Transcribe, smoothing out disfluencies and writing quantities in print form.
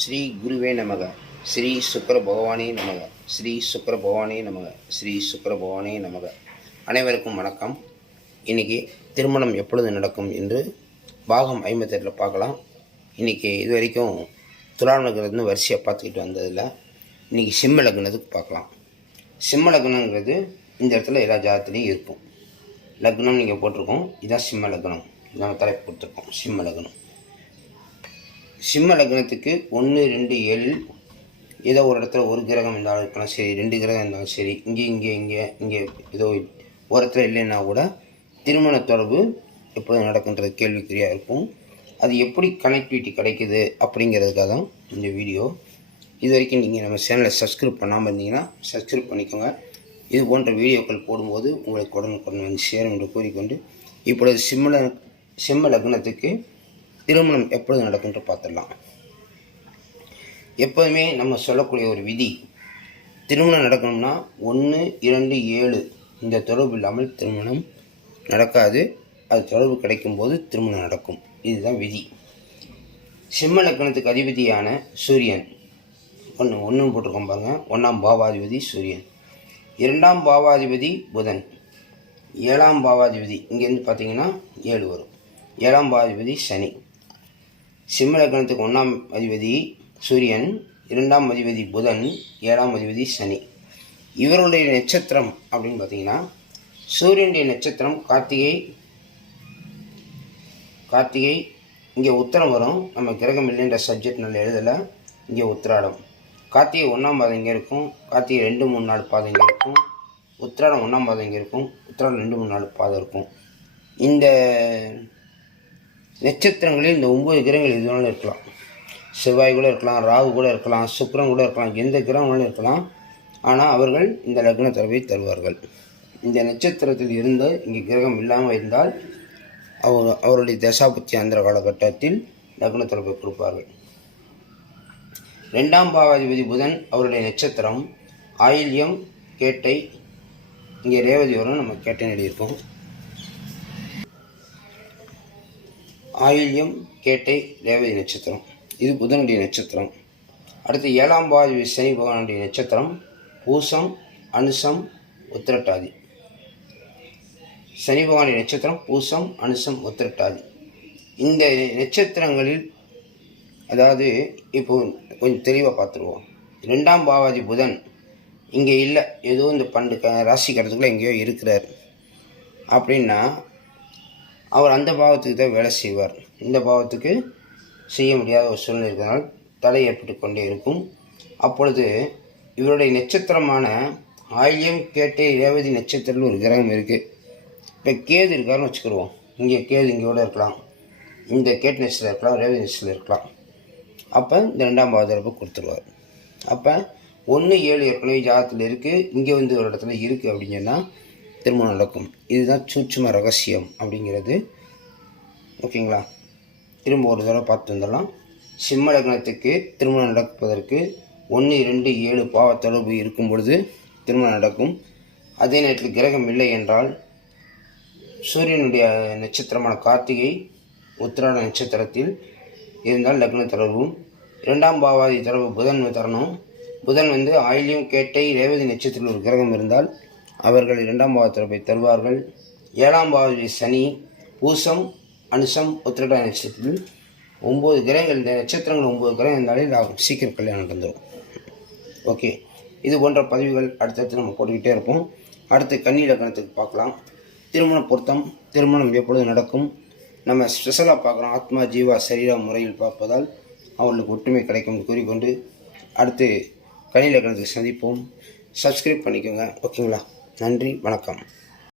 ஸ்ரீ குருவே நமக. ஸ்ரீ சுக்கர பகவானே நமக. ஸ்ரீ சுக்கர பகவானே நமக. ஸ்ரீ சுக்கர பகவானே நமக. அனைவருக்கும் வணக்கம். இன்றைக்கி திருமணம் எப்பொழுது நடக்கும் என்று பாகம் 58 பார்க்கலாம். இன்றைக்கி இது வரைக்கும் துலாம் லக்னத்துலேருந்து வரிசையாக பார்த்துக்கிட்டு வந்ததில் இன்றைக்கி சிம்ம லக்னத்துக்கு பார்க்கலாம். சிம்ம லக்னங்கிறது இந்த இடத்துல எல்லா ஜாதத்துலேயும் இருக்கும். லக்னம் நீங்கள் போட்டிருக்கோம், இதுதான் சிம்ம லக்னம். இதான் தலைப்பு கொடுத்துருக்கோம், சிம்ம லக்னம். சிம்ம லக்னத்துக்கு 1, 2, 7 ஏதோ ஒரு இடத்துல ஒரு கிரகம் இருந்தாலும் இருக்கலாம் சரி, 2 கிரகம் இருந்தாலும் சரி, இங்கே ஏதோ ஒரு இடத்துல இல்லைன்னா கூட திருமண தொடர்பு எப்போது நடக்குன்றது கேள்விக்குறியாக இருக்கும். அது எப்படி கனெக்டிவிட்டி கிடைக்குது அப்படிங்கிறதுக்காக தான் இந்த வீடியோ. இது வரைக்கும் நீங்கள் நம்ம சேனலை சப்ஸ்கிரைப் பண்ணாமல் இருந்தீங்கன்னா சப்ஸ்கிரைப் பண்ணிக்கோங்க. இது போன்ற வீடியோக்கள் போடும்போது உங்களுக்கு உடனுக்குடன் வந்து சேரும் என்று கூறிக்கொண்டு இப்பொழுது சிம்ம லக்னத்துக்கு திருமணம் எப்பொழுது நடக்குன்ற பார்த்துடலாம். எப்போதுமே நம்ம சொல்லக்கூடிய ஒரு விதி, திருமணம் நடக்கணும்னா 1, 2, 7 இந்த தொடர்பு இல்லாமல் திருமணம் நடக்காது. அது தொடர்பு கிடைக்கும்போது திருமணம் நடக்கும். இதுதான் விதி. சிம்ம லக்னத்துக்கு அதிபதியான சூரியன் ஒன்று போட்டிருக்கோம் பாருங்க. 1ஆம் பாவாதிபதி சூரியன், 2ஆம் பாவாதிபதி புதன், 7ஆம் பாவாதிபதி இங்கேருந்து பார்த்தீங்கன்னா 7 வரும். 7ஆம் பாவாதிபதி சனி. சிம்ம லக்னத்துக்கு 1ஆம் அதிபதி சூரியன், 2ஆம் அதிபதி புதன், 7ஆம் அதிபதி சனி. இவருடைய நட்சத்திரம் அப்படின்னு பார்த்தீங்கன்னா சூரியனுடைய நட்சத்திரம் கார்த்திகை. இங்கே உத்திரம் வரும். நம்ம கிரகம் இல்லைன்ற சப்ஜெக்ட் நல்ல எழுதலை. இங்கே உத்திராடம். கார்த்திகை 1ஆம் பாதம் இங்கே இருக்கும். கார்த்திகை 2, 3, 4 பாதம் இங்கே இருக்கும். உத்திராடம் 1ஆம் பாதம் இங்கே இருக்கும். உத்திராடம் 2, 3, 4 பாதம் இருக்கும். இந்த நட்சத்திரங்களில் இந்த 9 கிரகங்கள் எது வேணாலும் இருக்கலாம். செவ்வாய் கூட இருக்கலாம், ராகு கூட இருக்கலாம், சுக்கிரன் கூட இருக்கலாம், எந்த கிரகம் வேணாலும் இருக்கலாம். ஆனால் அவர்கள் இந்த லக்ன தொடர்பை தருவார்கள். இந்த நட்சத்திரத்தில் இருந்து இங்கே கிரகம் இல்லாமல் இருந்தால் அவருடைய தசாபுத்தி அந்த காலகட்டத்தில் லக்ன தொடர்பை கொடுப்பார்கள். 2ஆம் பாவாதிபதி புதன், அவருடைய நட்சத்திரம் ஆயில்யம், கேட்டை. இங்கே ரேவதி வரும், நம்ம கேட்டை எழுதியிருக்கோம். ஆயில்யம், கேட்டை, ரேவதி நட்சத்திரம். இது புதனுடைய நட்சத்திரம். அடுத்து 7ஆம் பாவாதிபதி சனி பகவானுடைய நட்சத்திரம் பூசம், அனுசம், உத்திரட்டாதி. சனி பகவானுடைய நட்சத்திரம் பூசம், அனுசம், உத்திரட்டாதி. இந்த நட்சத்திரங்களில் அதாவது இப்போ கொஞ்சம் தெளிவாக பார்த்துருவோம். 2ஆம் பாவாதி புதன் இங்கே இல்லை, ஏதோ இந்த ராசி கடத்துக்குள்ளே எங்கேயோ இருக்கிறார் அப்படின்னா அவர் அந்த பாவத்துக்கு தான் வேலை செய்வார். இந்த பாவத்துக்கு செய்ய முடியாத ஒரு சூழ்நிலை இருக்கிறதுனால தடை ஏற்பட்டு கொண்டே இருக்கும். அப்பொழுது இவருடைய நட்சத்திரமான ஆயில்யம், கேட்டை, ரேவதி நட்சத்திரத்தில் ஒரு கிரகம் இருக்குது. இப்போ கேது இருக்காருன்னு வச்சுக்கிடுவோம். இங்கே கேது இங்கேயோட இருக்கலாம், இந்த கேட்டு நட்சத்திரம் இருக்கலாம், ரேவதி நட்சத்திரம் இருக்கலாம். அப்போ இந்த 2ஆம் பாவத்திறப்பு கொடுத்துருவார். அப்போ 1, 7 ஏற்கனவே ஜாதகத்தில் இருக்குது, இங்கே வந்து ஒரு இடத்துல இருக்குது அப்படின்னு சொன்னால் திருமணம் நடக்கும். இதுதான் சூட்சும ரகசியம் அப்படிங்கிறது. ஓகேங்களா? திரும்ப ஒரு தடவை பார்த்து வந்துடலாம். சிம்ம லக்னத்துக்கு திருமணம் நடப்பதற்கு 1, 2, 7 பாவ தொடர்பு இருக்கும் பொழுது திருமணம் நடக்கும். அதே நேரத்தில் கிரகம் இல்லை என்றால் சூரியனுடைய நட்சத்திரமான கார்த்திகை உத்திராட நட்சத்திரத்தில் இருந்தால் லக்ன தொடர்பும். 2ஆம் பாவாதி தொடர்பு புதன் தரணும். புதன் வந்து ஆயில்யம், கேட்டை, ரேவதி நட்சத்திரத்தில் ஒரு கிரகம் இருந்தால் அவர்கள் 2ஆம் பாவ தொடர்பை தருவார்கள். 7ஆம் பாவதி சனி பூசம், அனுசம், உத்திரட்டாதி நட்சத்திரத்தில் 9 கிரகங்கள், இந்த நட்சத்திரங்கள் 9 கிரகம் இருந்தாலே சீக்கிரம் கல்யாணம் நடந்துடும். ஓகே, இது போன்ற பதிவுகள் அடுத்தடுத்து நம்ம போட்டுக்கிட்டே இருப்போம். அடுத்து கன்னி லக்னத்துக்கு பார்க்கலாம். திருமண பொருத்தம், திருமணம் எப்பொழுது நடக்கும் நம்ம ஸ்பெஷலாக பார்க்குறோம். ஆத்மா, ஜீவா, சரீரா முறையில் பார்ப்பதால் அவர்களுக்கு ஒற்றுமை கிடைக்கும் கூறிக்கொண்டு அடுத்து கன்னி லக்னத்துக்கு சந்திப்போம். சப்ஸ்கிரைப் பண்ணிக்கோங்க. ஓகேங்களா? நன்றி, வணக்கம்.